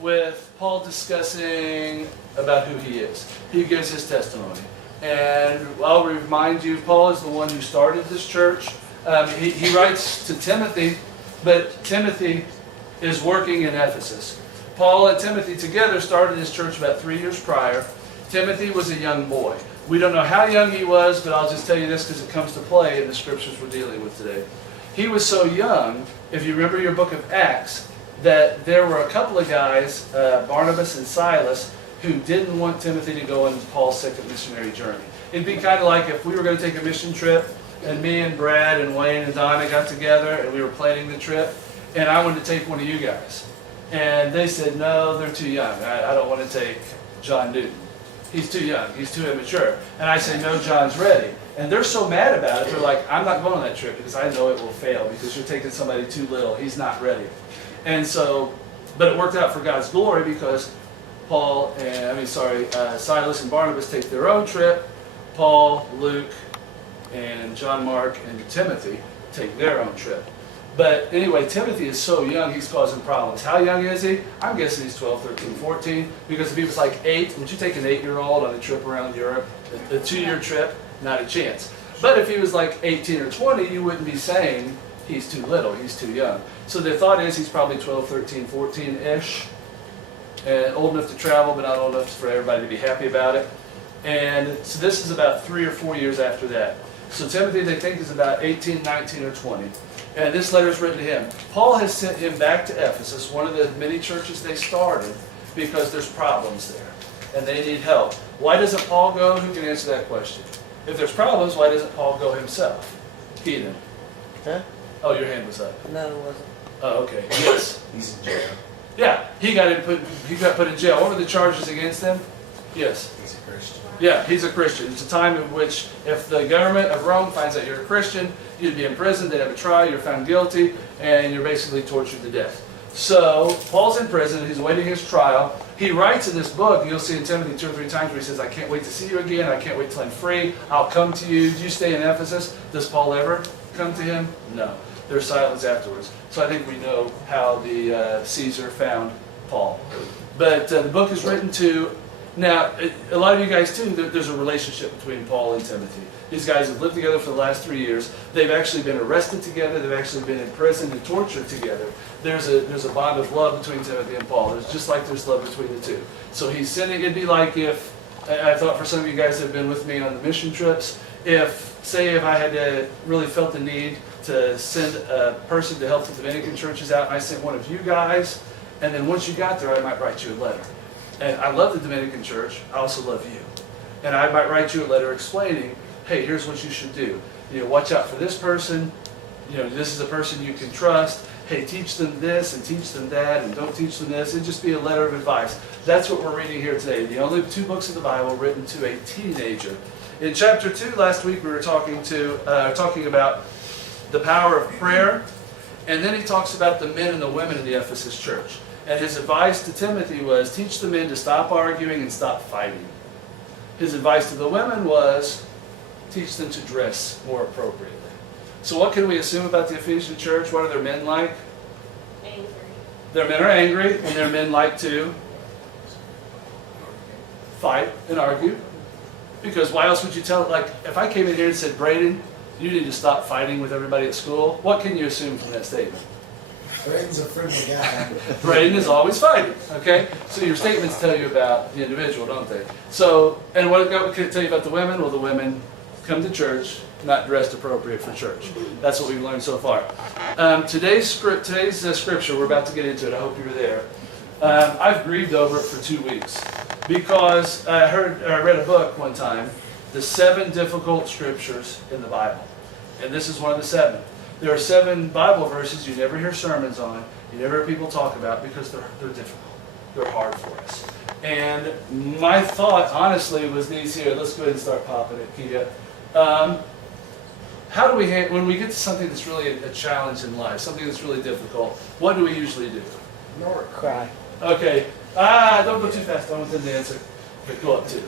with Paul discussing about who he is. He gives his testimony. And I'll remind you, Paul is the one who started this church. He writes to Timothy, but Timothy is working in Ephesus. Paul and Timothy together started his church about 3 years prior. Timothy was a young boy. We don't know how young he was, but I'll just tell you this because it comes to play in the scriptures we're dealing with today. He was so young, if you remember your book of Acts, that there were a couple of guys, Barnabas and Silas, who didn't want Timothy to go on Paul's second missionary journey. It'd be kind of like if we were going to take a mission trip, and me and Brad and Wayne and Donna got together, and we were planning the trip, and I wanted to take one of you guys. And they said, no, they're too young. I don't want to take John Newton. He's too young. He's too immature. And I say, no, John's ready. And they're so mad about it. They're like, I'm not going on that trip because I know it will fail because you're taking somebody too little. He's not ready. And so, but it worked out for God's glory because Silas and Barnabas take their own trip. Paul, Luke, and John Mark and Timothy take their own trip. But anyway, Timothy is so young, he's causing problems. How young is he? I'm guessing he's 12, 13, 14. Because if he was like 8, would you take an 8-year-old on a trip around Europe? A 2-year trip? Not a chance. But if he was like 18 or 20, you wouldn't be saying he's too little, he's too young. So the thought is he's probably 12, 13, 14-ish. And old enough to travel, but not old enough for everybody to be happy about it. And so this is about 3 or 4 years after that. So Timothy, they think, is about 18, 19, or 20. And this letter is written to him. Paul has sent him back to Ephesus, one of the many churches they started, because there's problems there. And they need help. Why doesn't Paul go? Who can answer that question? If there's problems, why doesn't Paul go himself? Keaton. Huh? Oh, your hand was up. No, it wasn't. Oh, okay. Yes. He's in jail. Yeah, he got put in jail. What were the charges against him? Yes. He's a Christian. Yeah, he's a Christian. It's a time in which if the government of Rome finds out you're a Christian, you'd be imprisoned, they'd have a trial, you're found guilty, and you're basically tortured to death. So, Paul's in prison, he's awaiting his trial. He writes in this book, you'll see in Timothy 2 or 3 times where he says, I can't wait to see you again, I can't wait till I'm free, I'll come to you. Do you stay in Ephesus? Does Paul ever come to him? No. There's silence afterwards. So I think we know how the Caesar found Paul. But the book is written to, now, a lot of you guys too, there's a relationship between Paul and Timothy. These guys have lived together for the last 3 years. They've actually been arrested together. They've actually been in prison and tortured together. There's a bond of love between Timothy and Paul. There's just like there's love between the two. So he's sending, it'd be like if, I thought for some of you guys that have been with me on the mission trips, if I had really felt the need to send a person to help the Dominican churches out, and I sent one of you guys, and then once you got there, I might write you a letter. And I love the Dominican church, I also love you. And I might write you a letter explaining, hey, here's what you should do. Watch out for this person. This is a person you can trust. Hey, teach them this and teach them that, and don't teach them this. It'd just be a letter of advice. That's what we're reading here today. The only 2 books of the Bible written to a teenager. In chapter 2 last week, we were talking about the power of prayer. And then he talks about the men and the women in the Ephesus church. And his advice to Timothy was, teach the men to stop arguing and stop fighting. His advice to the women was, teach them to dress more appropriately. So what can we assume about the Ephesian church? What are their men like? Angry. Their men are angry, and their men like to fight and argue. Because why else would you tell, like, if I came in here and said, Braden, you need to stop fighting with everybody at school, what can you assume from that statement? Braden's a friendly guy. Braden is always fighting, okay? So your statements tell you about the individual, don't they? So, and what can it tell you about the women? Well, the women come to church, not dressed appropriate for church. That's what we've learned so far. Today's scripture, we're about to get into it. I hope you were there. I've grieved over it for 2 weeks because I read a book one time, The 7 Difficult Scriptures in the Bible. And this is one of the 7. There are 7 Bible verses you never hear sermons on, you never hear people talk about because they're difficult. They're hard for us. And my thought, honestly, was these here. Let's go ahead and start popping it, Kia. How do we, when we get to something that's really a challenge in life, something that's really difficult, what do we usually do? Ignore it. Cry. Okay. Don't go too fast. I want them to answer. But go up too.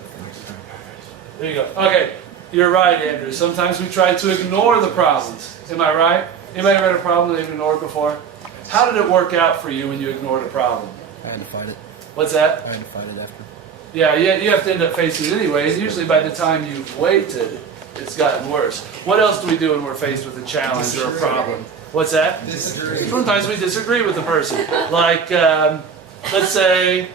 There you go. Okay. You're right, Andrew. Sometimes we try to ignore the problems. Am I right? Anybody read a problem they've ignored before? How did it work out for you when you ignored a problem? I had to fight it. What's that? I had to fight it after. Yeah, you have to end up facing it anyways. Usually by the time you've waited, it's gotten worse. What else do we do when we're faced with a challenge or a problem? What's that? Disagree. Sometimes we disagree with the person. Like, let's say,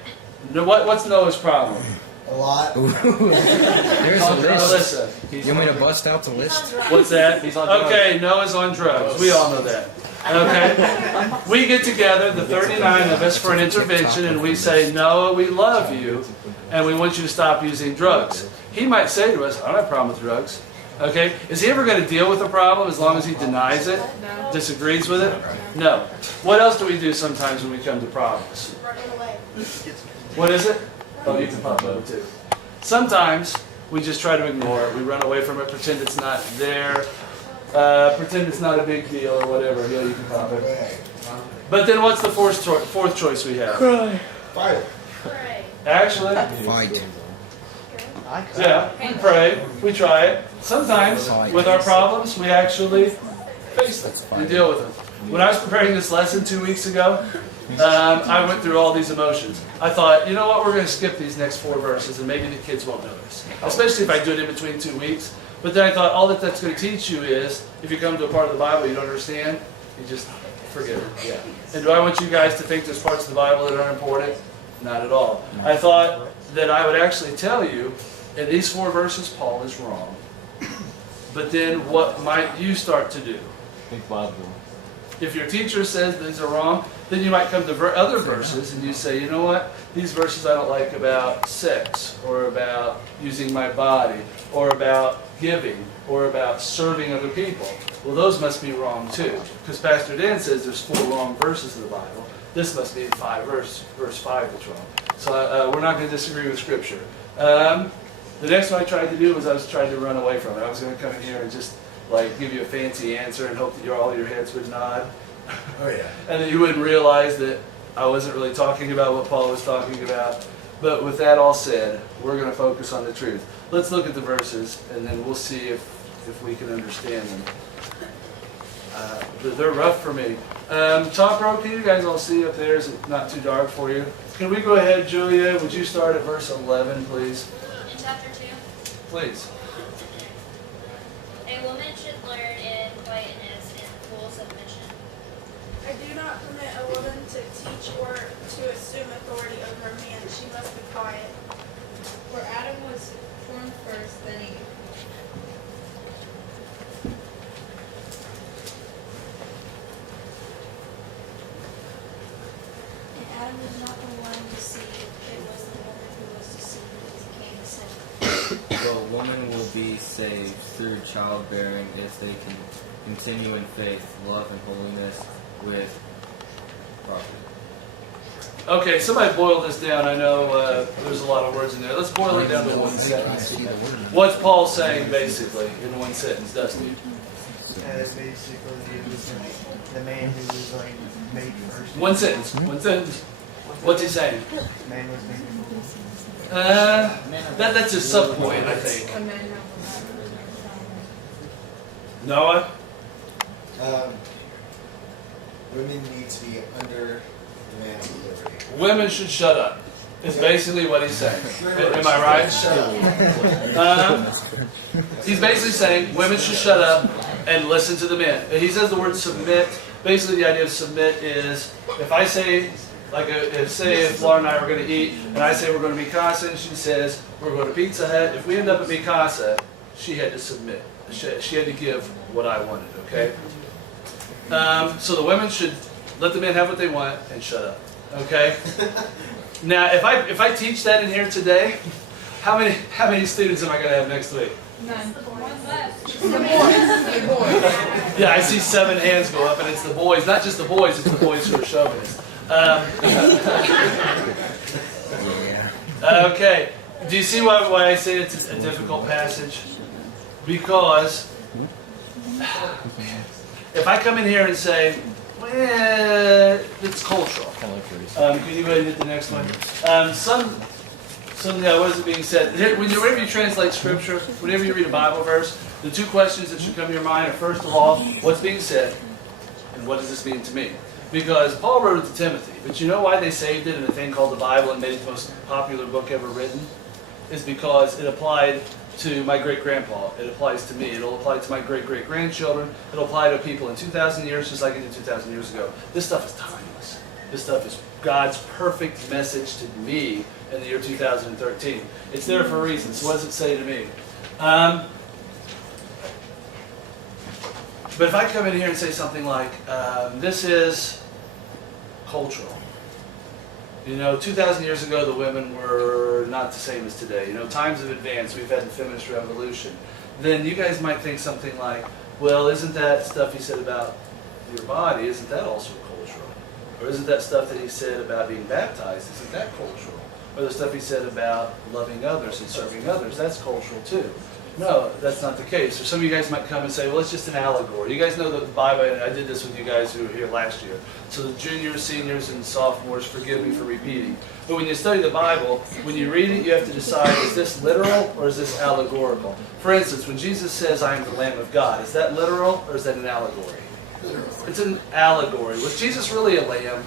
what's Noah's problem? A lot. There's a list. Alyssa. You want me to bust out the list? What's that? He's on drugs. Okay, Noah's on drugs. We all know that. Okay? We get together, the 39 of us, for an intervention, and we say, Noah, we love you, and we want you to stop using drugs. He might say to us, I don't have a problem with drugs. Okay? Is he ever going to deal with the problem as long as he denies it? No. Disagrees with it? No. What else do we do sometimes when we come to problems? Running away. What is it? Oh, you can pop over too. Sometimes we just try to ignore it. We run away from it, pretend it's not there, pretend it's not a big deal or whatever. Yeah, you can pop it. But then what's the fourth choice we have? Fight. Pray. Actually, Fight. I cry. yeah, we pray, we try it. Sometimes with our problems, we actually face them and deal with them. When I was preparing this lesson 2 weeks ago, I went through all these emotions. I thought, you know what, we're going to skip these next 4 verses and maybe the kids won't notice. Especially if I do it in between 2 weeks. But then I thought, all that's going to teach you is, if you come to a part of the Bible you don't understand, you just forget it. Yeah. And do I want you guys to think there's parts of the Bible that are important? Not at all. I thought that I would actually tell you, in these 4 verses, Paul is wrong. But then what might you start to do? If your teacher says these are wrong, then you might come to other verses and you say, you know what, these verses I don't like about sex, or about using my body, or about giving, or about serving other people. Well, those must be wrong too, because Pastor Dan says there's 4 wrong verses in the Bible. This must be verse 5 that's wrong. So we're not going to disagree with Scripture. The next one I tried to do was I was trying to run away from it. I was going to come in here and just like give you a fancy answer and hope that all your heads would nod. Oh yeah. And that you wouldn't realize that I wasn't really talking about what Paul was talking about. But with that all said, we're going to focus on the truth. Let's look at the verses, and then we'll see if we can understand them. They're rough for me. Top row, can you guys all see up there? Is it not too dark for you? Can we go ahead, Julia? Would you start at verse 11, please? In chapter 2, Please. a woman should learn in quietness and full submission. I do not permit a woman to teach or to assume authority over a man. She must be quiet. For Adam was formed first, then Eve. And Adam was not the one deceived, it was the woman who was deceived and became a sinner. The woman will be saved through childbearing if they can continue in faith, love, and holiness with property. Okay, somebody boil this down. I know there's a lot of words in there. Let's boil it down to one sentence. What's Paul saying basically in one sentence, Dusty? Basically, the man who was like made first. One sentence. One sentence. What's he saying? Man was made That's his sub-point, I think. A man Noah? Women need to be under the man's authority. Women should shut up. Is basically what he's saying. Am I right? Shut up. He's basically saying women should shut up and listen to the men. And he says the word submit. Basically, the idea of submit is if I say, if Laura and I were going to eat, and I say we're going to Mikasa, and she says we're going to Pizza Hut. If we end up at Mikasa, she had to submit. She had to give what I wanted. Okay. So the women should let the men have what they want and shut up. Okay. Now, if I teach that in here today, how many students am I going to have next week? None. One left. The boys. Yeah, I see 7 hands go up, and it's the boys. Not just the boys; it's the boys who are chauvinists. Okay. Do you see why I say it's a difficult passage? Because if I come in here and say, well, it's cultural. Can you go ahead and hit the next one? What is it being said? Whenever you translate Scripture, whenever you read a Bible verse, the 2 questions that should come to your mind are, first of all, what's being said, and what does this mean to me? Because Paul wrote it to Timothy, but you know why they saved it in a thing called the Bible and made it the most popular book ever written? Is because it applied to my great-grandpa. It applies to me. It'll apply to my great-great-grandchildren. It'll apply to people in 2,000 years just like it did 2,000 years ago. This stuff is timeless. This stuff is God's perfect message to me in the year 2013. It's there for a reason. So what does it say to me? But if I come in here and say something like, this is cultural. 2,000 years ago, the women were not the same as today. Times have advanced. We've had the feminist revolution. Then you guys might think something like, well, isn't that stuff he said about your body, isn't that also cultural? Or isn't that stuff that he said about being baptized, isn't that cultural? Or the stuff he said about loving others and serving others, that's cultural too. No, that's not the case. Or some of you guys might come and say, well, it's just an allegory. You guys know that the Bible, and I did this with you guys who were here last year. So the juniors, seniors, and sophomores, forgive me for repeating. But when you study the Bible, when you read it, you have to decide, is this literal or is this allegorical? For instance, when Jesus says, I am the Lamb of God, is that literal or is that an allegory? It's an allegory. Was Jesus really a lamb?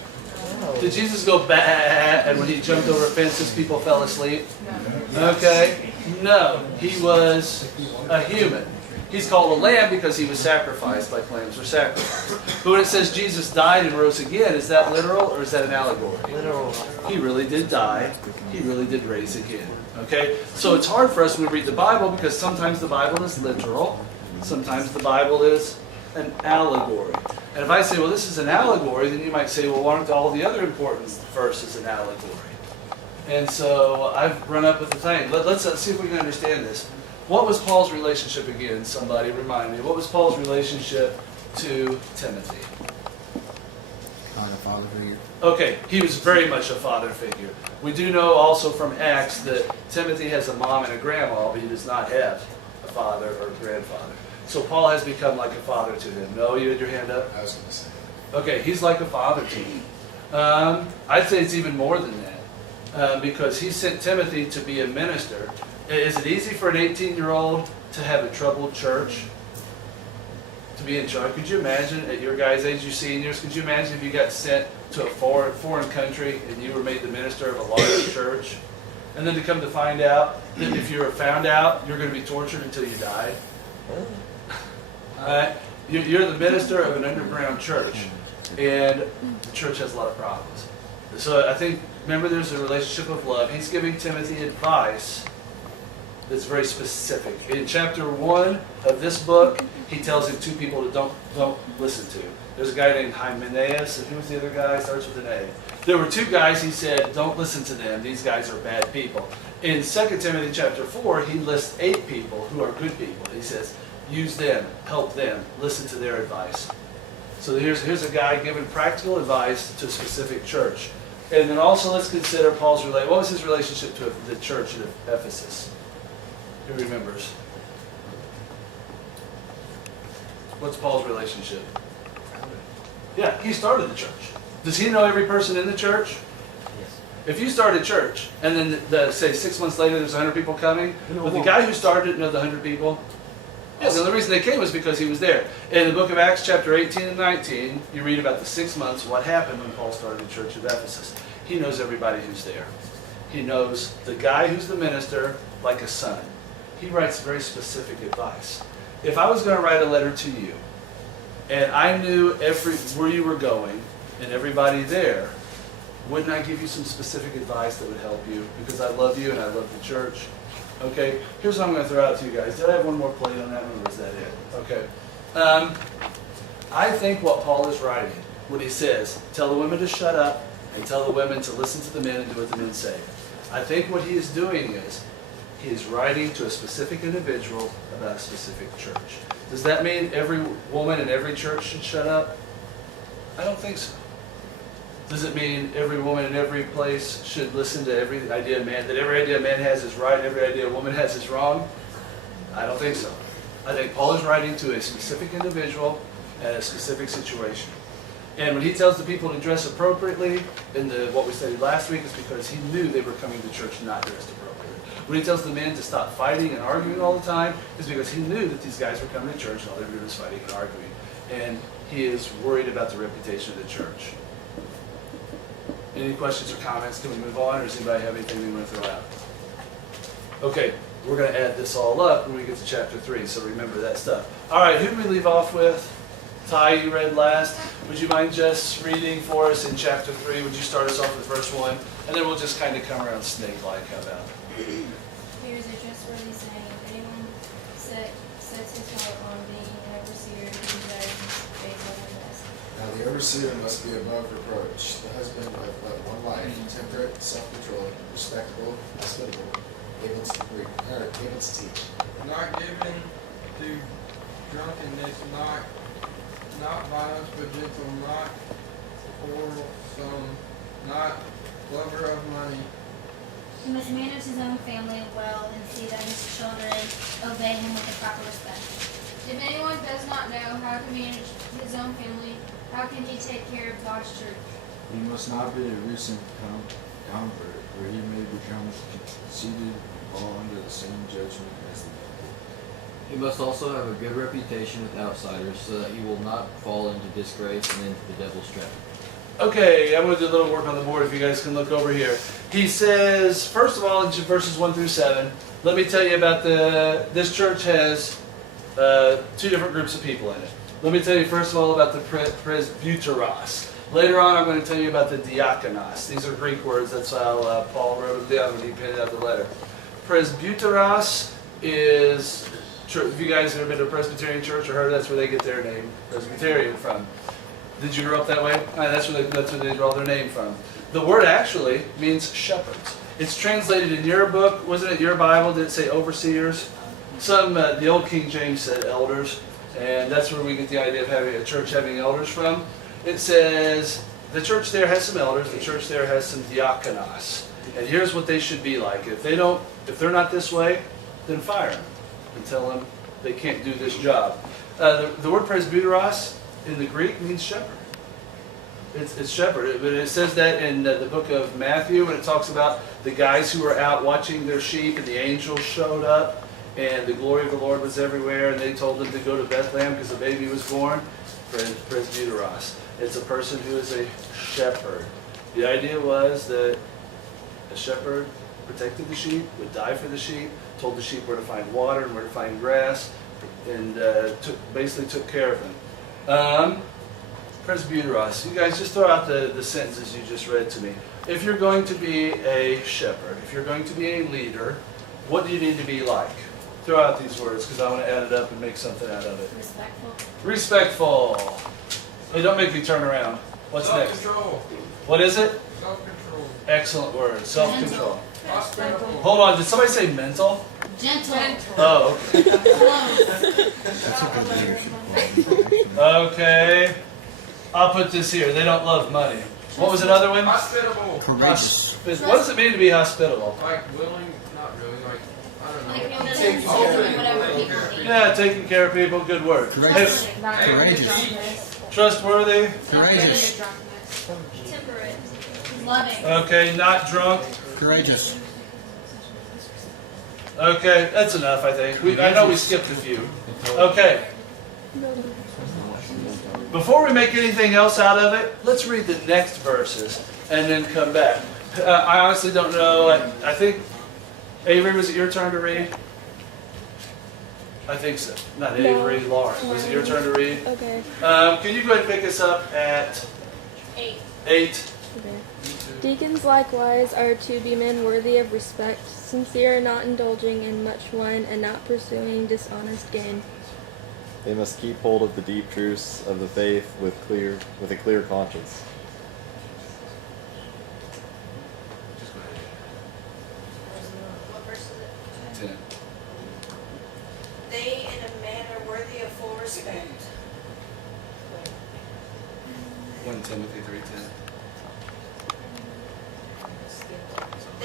Did Jesus go bah, and when he jumped over fences, people fell asleep? Okay. No, he was a human. He's called a lamb because he was sacrificed like lambs were sacrificed. But when it says Jesus died and rose again, is that literal or is that an allegory? Literal. He really did die. He really did raise again. Okay? So it's hard for us when we read the Bible because sometimes the Bible is literal. Sometimes the Bible is an allegory. And if I say, well, this is an allegory, then you might say, well, aren't all the other important verses an allegory? And so I've run up with the thing. Let's see if we can understand this. What was Paul's relationship again? Somebody remind me. What was Paul's relationship to Timothy? Not a father figure. Okay, he was very much a father figure. We do know also from Acts that Timothy has a mom and a grandma, but he does not have a father or a grandfather. So Paul has become like a father to him. No, you had your hand up? I was going to say. Okay, he's like a father to him. I'd say it's even more than that. Because he sent Timothy to be a minister. Is it easy for an 18-year-old to have a troubled church? To be in charge? Could you imagine at your guys' age, you seniors, could you imagine if you got sent to a foreign country and you were made the minister of a large church? And then to come to find out that if you were found out, you're going to be tortured until you died? You're the minister of an underground church, and the church has a lot of problems. So I think, remember, there's a relationship of love. He's giving Timothy advice that's very specific. In chapter 1 of this book, he tells him two people that don't listen to. There's a guy named Hymenaeus, and who was the other guy? Starts with an A. There were two guys he said, don't listen to them. These guys are bad people. In 2 Timothy chapter 4, he lists 8 people who are good people. He says, use them, help them, listen to their advice. So here's a guy giving practical advice to a specific church. And then also let's consider Paul's what was his relationship to the church at Ephesus? Who remembers? What's Paul's relationship? Yeah, he started the church. Does he know every person in the church? Yes. If you start a church, and then say 6 months later there's 100 people coming, but the guy who started it know the 100 people? Yes, the only reason they came was because he was there. In the book of Acts chapter 18 and 19, you read about the 6 months, what happened when Paul started the church of Ephesus. He knows everybody who's there. He knows the guy who's the minister like a son. He writes very specific advice. If I was going to write a letter to you, and I knew where you were going and everybody there, wouldn't I give you some specific advice that would help you? Because I love you and I love the church. Okay, here's what I'm going to throw out to you guys. Did I have one more plate on that one, or was that it? Okay. I think what Paul is writing, when he says, tell the women to shut up and tell the women to listen to the men and do what the men say. I think what he is doing is, he is writing to a specific individual about a specific church. Does that mean every woman in every church should shut up? I don't think so. Does it mean every woman in every place should listen to every idea man, that every idea a man has is right and every idea a woman has is wrong? I don't think so. I think Paul is writing to a specific individual and a specific situation. And when he tells the people to dress appropriately, in what we studied last week, is because he knew they were coming to church not dressed appropriately. When he tells the men to stop fighting and arguing all the time, is because he knew that these guys were coming to church and all they were doing was fighting and arguing. And he is worried about the reputation of the church. Any questions or comments? Can we move on, or does anybody have anything they want to throw out? Okay, we're going to add this all up when we get to chapter 3, so remember that stuff. All right, who did we leave off with? Ty, you read last. Would you mind just reading for us in chapter 3? Would you start us off with verse 1? And then we'll just kind of come around snake-like. How about it? Here is a trustworthy saying: if anyone sets his heart on being an overseer, he desires faithfulness. Now the overseer must be above reproach, the husband of but one wife, temperate, self-controlled, respectable, hospitable, able to teach. Not given to drunkenness, not violence, but gentle, not quarrelsome, not lover of money. He must manage his own family well and see that his children obey him with the proper respect. If anyone does not know how to manage his own family, how can he take care of God's church? He must not be a recent convert, or he may become conceited and fall under the same judgment as the devil. He must also have a good reputation with outsiders so that he will not fall into disgrace and into the devil's trap. Okay, I'm going to do a little work on the board if you guys can look over here. He says, first of all, in verses 1 through 7, let me tell you about this church has 2 different groups of people in it. Let me tell you first of all about the presbyteros. Later on, I'm going to tell you about the diakonos. These are Greek words. That's how Paul wrote them down when he penned out the letter. Presbyteros is, if you guys have ever been to a Presbyterian church or heard, that's where they get their name, Presbyterian, from. Did you grow up that way? That's where they draw their name from. The word actually means shepherds. It's translated in your book, wasn't it your Bible? Did it say overseers? The old King James said elders, and that's where we get the idea of having a church having elders from. It says the church there has some elders, the church there has some diakonos, and here's what they should be like. If they're not this way, then fire them and tell them they can't do this job. The word presbyteros in the Greek means shepherd. It's shepherd. But it says that in the book of Matthew when it talks about the guys who were out watching their sheep and the angels showed up and the glory of the Lord was everywhere and they told them to go to Bethlehem because the baby was born. Presbyteros. It's a person who is a shepherd. The idea was that a shepherd protected the sheep, would die for the sheep, told the sheep where to find water and where to find grass, and basically took care of them. Presbyteros. You guys just throw out the sentences you just read to me. If you're going to be a shepherd, if you're going to be a leader, what do you need to be like? Throw out these words because I want to add it up and make something out of it. Respectful. Respectful. Hey, don't make me turn around. What's next? Self-control. What is it? Self-control. Excellent word. Self-control. Hospitable. Hold on. Did somebody say mental? Gentle. Oh, okay. Okay. I'll put this here. They don't love money. What was another one? Hospitable. Courageous. What does it mean to be hospitable? Like willing, not really, like, I don't know. Like willing to do whatever people need. Yeah, taking care of people. Good word. Courageous. Hey, Courageous. trustworthy. Courageous. Temperate. Loving. Okay, not drunk. Courageous. Okay, that's enough, I think. I know we skipped a few. Okay. Before we make anything else out of it, let's read the next verses and then come back. I honestly don't know. I think, Avery, was it your turn to read? I think so. Not Avery, Lauren. Was it your turn to read? Okay. Can you go ahead and pick us up at 8. 8? Okay. Deacons likewise are to be men worthy of respect, sincere, not indulging in much wine, and not pursuing dishonest gain. They must keep hold of the deep truths of the faith with a clear conscience. What verse is it? 10. They in a manner worthy of full respect. 1 Timothy 3:10.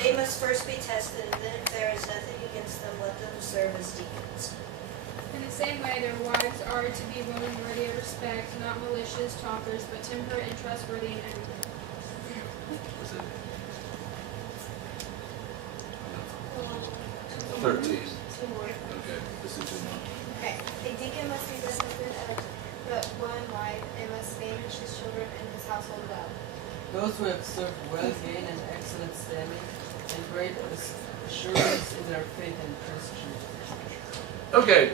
They must first be tested, and then if there is nothing against them, let them serve as deacons. In the same way, their wives are to be women worthy of respect, not malicious talkers, but temperate and trustworthy in everything. Was it 13? Okay, this is 2 more. Okay. A deacon must be disciplined of but one wife, and Those who have served well gain an excellent standing and great assurance in their faith in Christian. Okay,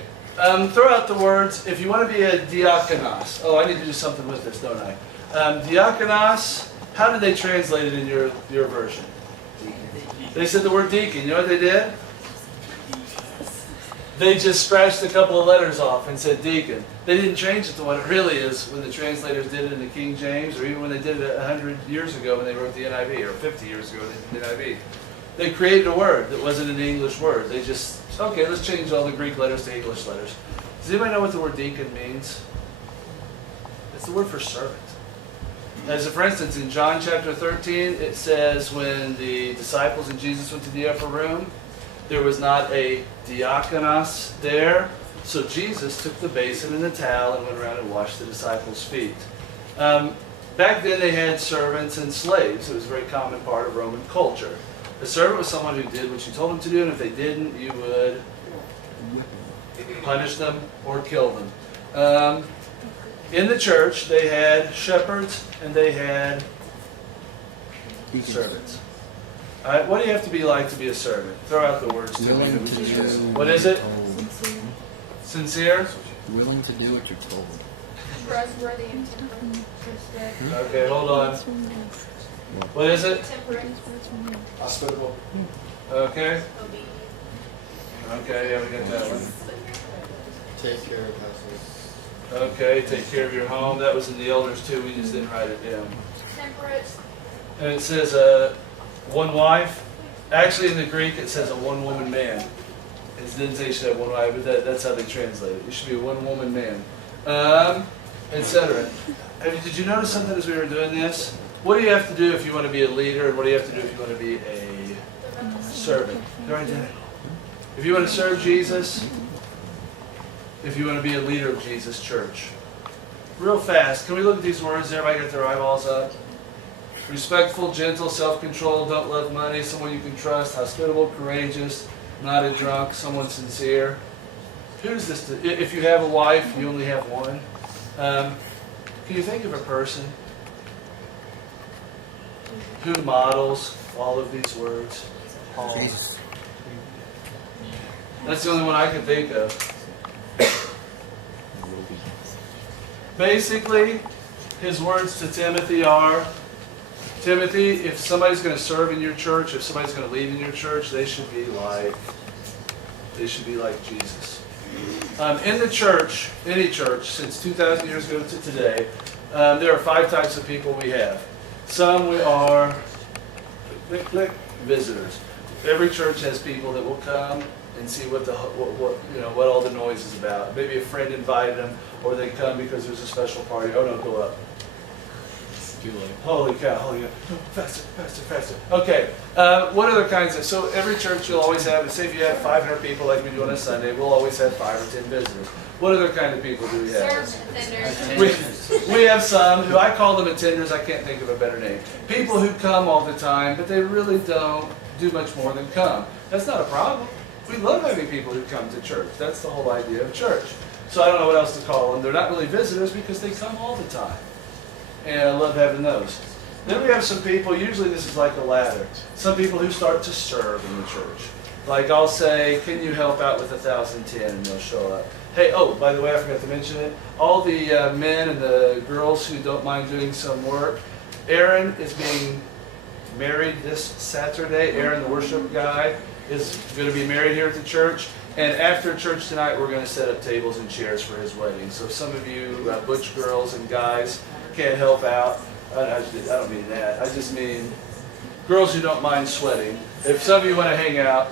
throw out the words, if you want to be a diakonos. Oh, I need to do something with this, don't I? Diakonos, how did they translate it in your version? They said the word deacon. You know what they did? They just scratched a couple of letters off and said deacon. They didn't change it to what it really is when the translators did it in the King James, or even when they did it 100 years ago when they wrote the NIV, or 50 years ago when they did the NIV. They created a word that wasn't an English word. They just, okay, let's change all the Greek letters to English letters. Does anybody know what the word deacon means? It's the word for servant. As for instance, in John chapter 13, it says when the disciples and Jesus went to the upper room, there was not a diakonos there, so Jesus took the basin and the towel and went around and washed the disciples' feet. Back then they had servants and slaves. It was a very common part of Roman culture. A servant was someone who did what you told them to do, and if they didn't, you would punish them or kill them. In the church, they had shepherds and they had servants. All right, what do you have to be like to be a servant? Throw out the words to me. What is it? Sincere? Willing to do what you're told. Trustworthy and temperate. Okay, hold on. What is it? Temperate. Hospitable. Okay. Okay, yeah, we got that one. Take care of household. Okay, take care of your home. That was in the elders too. We just didn't write it down. Temperate. And it says one wife. Actually, in the Greek, it says a one-woman man. It didn't say you should have one wife, but that's how they translate it. You should be a one-woman man, etc. Did you notice something as we were doing this? What do you have to do if you want to be a leader, and what do you have to do if you want to be a servant? Right there. If you want to serve Jesus, if you want to be a leader of Jesus' church. Real fast, can we look at these words? Everybody got their eyeballs up? Respectful, gentle, self-controlled, don't love money, someone you can trust, hospitable, courageous, not a drunk, someone sincere. Who's this? If you have a wife, you only have one. Can you think of a person who models all of these words? Paul. Jesus. That's the only one I can think of. Basically, his words to Timothy are, Timothy, if somebody's going to serve in your church, if somebody's going to lead in your church, they should be like Jesus. In the church, any church, since 2,000 years ago to today, there are 5 types of people we have. Some we are visitors. Every church has people that will come and see what all the noise is about. Maybe a friend invited them, or they come because there's a special party. Oh no, go up. Holy cow, holy cow. Faster, faster, faster. Okay, what other kinds of, so every church you'll always have, say if you have 500 people like we do on a Sunday, we'll always have 5 or 10 visitors. What other kind of people do we have? We have some who, I call them attenders, I can't think of a better name. People who come all the time, but they really don't do much more than come. That's not a problem. We love having people who come to church. That's the whole idea of church. So I don't know what else to call them. They're not really visitors because they come all the time. And I love having those. Then we have some people, usually this is like a ladder, some people who start to serve in the church. Like I'll say, can you help out with 1,010? And they'll show up. Hey, oh, by the way, I forgot to mention it. All the men and the girls who don't mind doing some work, Aaron is being married this Saturday. Aaron, the worship guy, is going to be married here at the church. And after church tonight, we're going to set up tables and chairs for his wedding. So if some of you butch girls and guys can't help out, I don't mean that. I just mean girls who don't mind sweating. If some of you want to hang out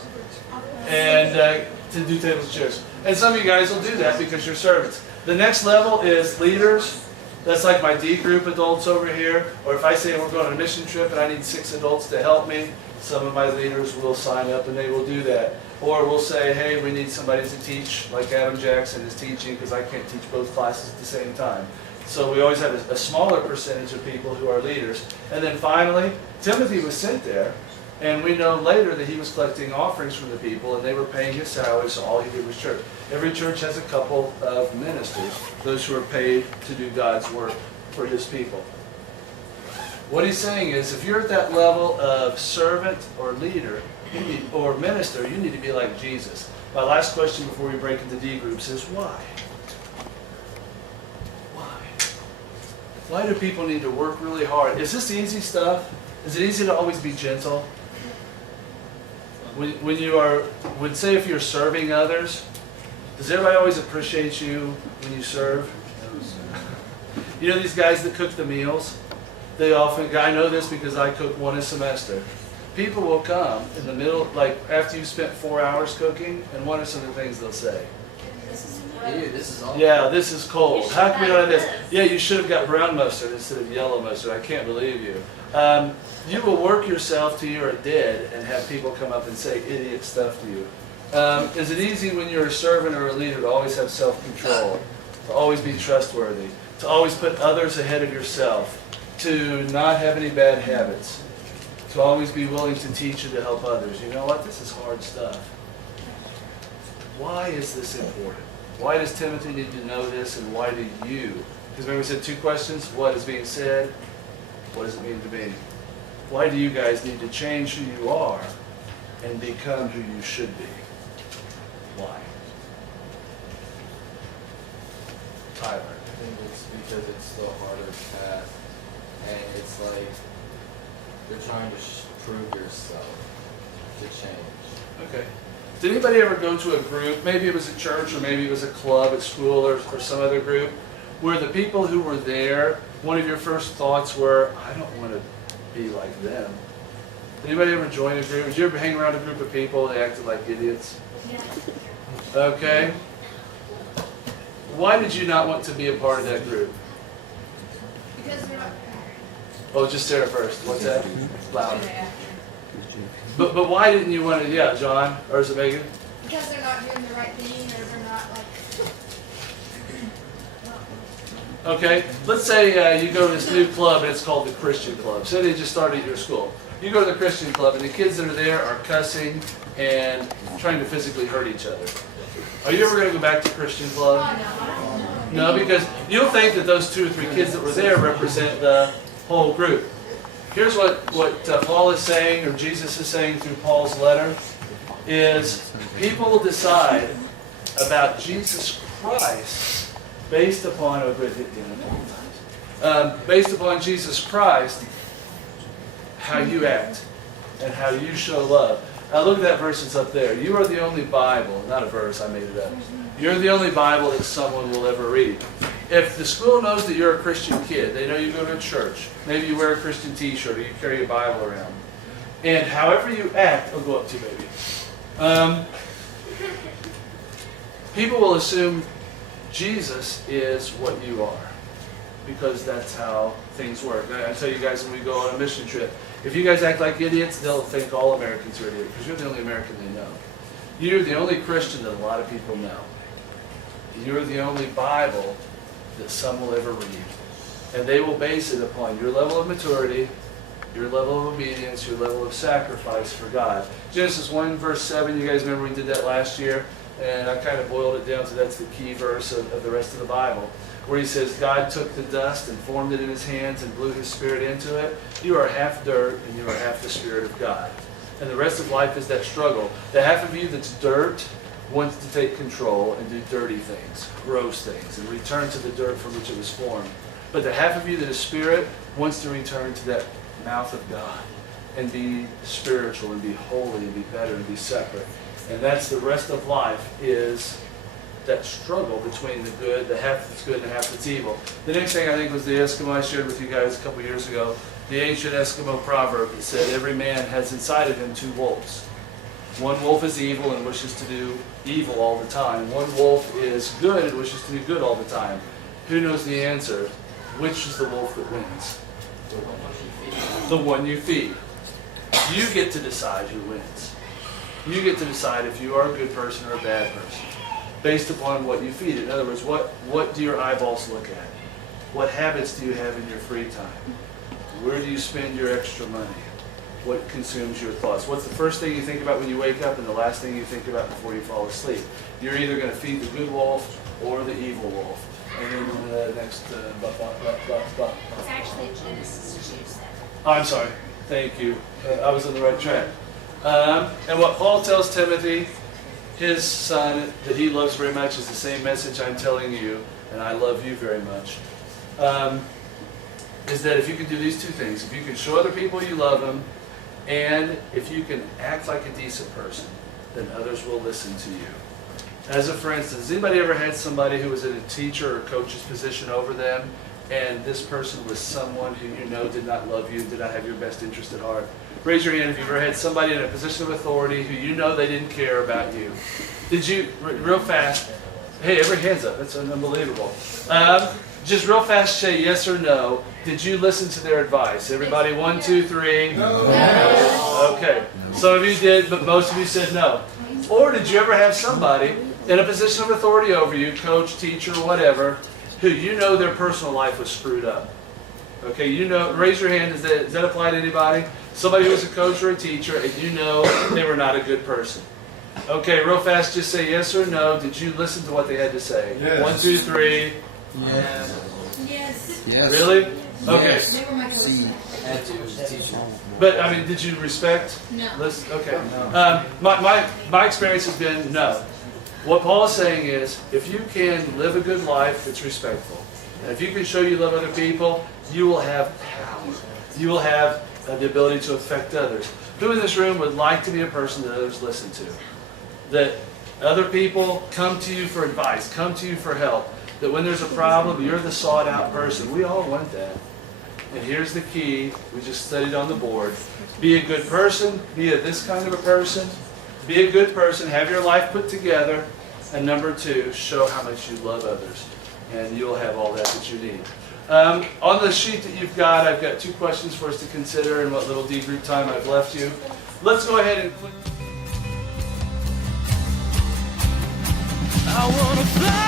and to do tables and chairs. And some of you guys will do that because you're servants. The next level is leaders. That's like my D group adults over here. Or if I say we're going on a mission trip and I need 6 adults to help me, some of my leaders will sign up and they will do that. Or we'll say, hey, we need somebody to teach, like Adam Jackson is teaching, because I can't teach both classes at the same time. So we always have a smaller percentage of people who are leaders. And then finally, Timothy was sent there, and we know later that he was collecting offerings from the people, and they were paying his salary, so all he did was church. Every church has a couple of ministers, those who are paid to do God's work for his people. What he's saying is, if you're at that level of servant or leader or minister, you need to be like Jesus. My last question before we break into D groups is why? Why? Why do people need to work really hard? Is this easy stuff? Is it easy to always be gentle? When you are, would say if you're serving others, does everybody always appreciate you when you serve? You know these guys that cook the meals? They often, I know this because I cook one a semester. People will come in the middle, like after you've spent 4 hours cooking, and what are some of the things they'll say? Ew, this is all. Yeah, this is cold. How come we don't have this? Yeah, you should have got brown mustard instead of yellow mustard. I can't believe you. You will work yourself till you're dead and have people come up and say idiot stuff to you. Is it easy when you're a servant or a leader to always have self-control, to always be trustworthy, to always put others ahead of yourself, to not have any bad habits, to always be willing to teach and to help others? You know what? This is hard stuff. Why is this important? Why does Timothy need to know this, and why do you? Because remember we said 2 questions. What is being said? What does it mean to me? Why do you guys need to change who you are and become who you should be? Why? Tyler. I think it's because it's the harder path, and it's like you're trying to prove yourself to change. Okay. Did anybody ever go to a group, maybe it was a church or maybe it was a club at school or some other group, where the people who were there, one of your first thoughts were, I don't want to be like them? Did anybody ever join a group? Did you ever hang around a group of people and they acted like idiots? Okay. Why did you not want to be a part of that group? Because they're not. Oh, just Sarah first. What's that? Louder. But why didn't you want to, yeah, John, or is it Megan? Because they're not doing the right thing, or they're not like. Okay, let's say you go to this new club and it's called the Christian Club. Say they just started at your school. You go to the Christian Club and the kids that are there are cussing and trying to physically hurt each other. Are you ever going to go back to Christian Club? No, because you'll think that those 2 or 3 kids that were there represent the whole group. Here's what Paul is saying, or Jesus is saying through Paul's letter, is people will decide about Jesus Christ based upon, based upon Jesus Christ, how you act and how you show love. Now look at that verse that's up there. You are the only Bible, not a verse, I made it up. You're the only Bible that someone will ever read. If the school knows that you're a Christian kid, they know you go to church, maybe you wear a Christian t-shirt or you carry a Bible around, and however you act, I'll go up to you, baby. People will assume Jesus is what you are, because that's how things work. I tell you guys when we go on a mission trip, if you guys act like idiots, they'll think all Americans are idiots, because you're the only American they know. You're the only Christian that a lot of people know. You're the only Bible that some will ever read. And they will base it upon your level of maturity, your level of obedience, your level of sacrifice for God. Genesis 1 verse 7, you guys remember we did that last year, and I kind of boiled it down to that's the key verse of the rest of the Bible, where he says God took the dust and formed it in his hands and blew his spirit into it. You are half dirt and you are half the Spirit of God. And the rest of life is that struggle. The half of you that's dirt wants to take control and do dirty things, gross things, and return to the dirt from which it was formed. But the half of you that is spirit wants to return to that mouth of God and be spiritual and be holy and be better and be separate. And that's the rest of life, is that struggle between the good, the half that's good and the half that's evil. The next thing I think was the Eskimo I shared with you guys a couple years ago, the ancient Eskimo proverb that said every man has inside of him 2 wolves. One wolf is evil and wishes to do evil all the time. One wolf is good and wishes to do good all the time. Who knows the answer? Which is the wolf that wins? The one you feed. You get to decide who wins. You get to decide if you are a good person or a bad person, based upon what you feed. In other words, what do your eyeballs look at? What habits do you have in your free time? Where do you spend your extra money? What consumes your thoughts? What's the first thing you think about when you wake up and the last thing you think about before you fall asleep? You're either going to feed the good wolf or the evil wolf. And then the next, It's actually Genesis 2:7. Oh, I'm sorry. Thank you. I was on the right track. And what Paul tells Timothy, his son, that he loves very much is the same message I'm telling you, and I love you very much, is that if you can do these two things, if you can show other people you love them, and if you can act like a decent person, then others will listen to you. As a for instance, has anybody ever had somebody who was in a teacher or coach's position over them, and this person was someone who you know did not love you, did not have your best interest at heart? Raise your hand if you've ever had somebody in a position of authority who you know they didn't care about you. Did you, real fast, hey, every hand's up, that's unbelievable. Just real fast say yes or no. Did you listen to their advice? Everybody, 1, 2, 3. No. Okay. Some of you did, but most of you said no. Or did you ever have somebody in a position of authority over you, coach, teacher, whatever, who you know their personal life was screwed up? Okay, you know, raise your hand. Does that apply to anybody? Somebody who was a coach or a teacher, and you know they were not a good person. Okay, real fast, just say yes or no. Did you listen to what they had to say? Yes. 1, 2, 3. Yes. Yes. Really? Okay. They were my coach. See. Had to as a teacher. But I mean, did you respect? No. Listen, okay. My experience has been no. What Paul is saying is, if you can live a good life that's respectful, and if you can show you love other people, you will have power. You will have the ability to affect others. Who in this room would like to be a person that others listen to? That other people come to you for advice, come to you for help. That when there's a problem, you're the sought-out person. We all want that. And here's the key. We just studied on the board. Be a good person. Be this kind of a person. Be a good person. Have your life put together. And number 2, show how much you love others. And you'll have all that you need. On the sheet that you've got, I've got 2 questions for us to consider in what little debrief time I've left you. Let's go ahead and... I wanna fly.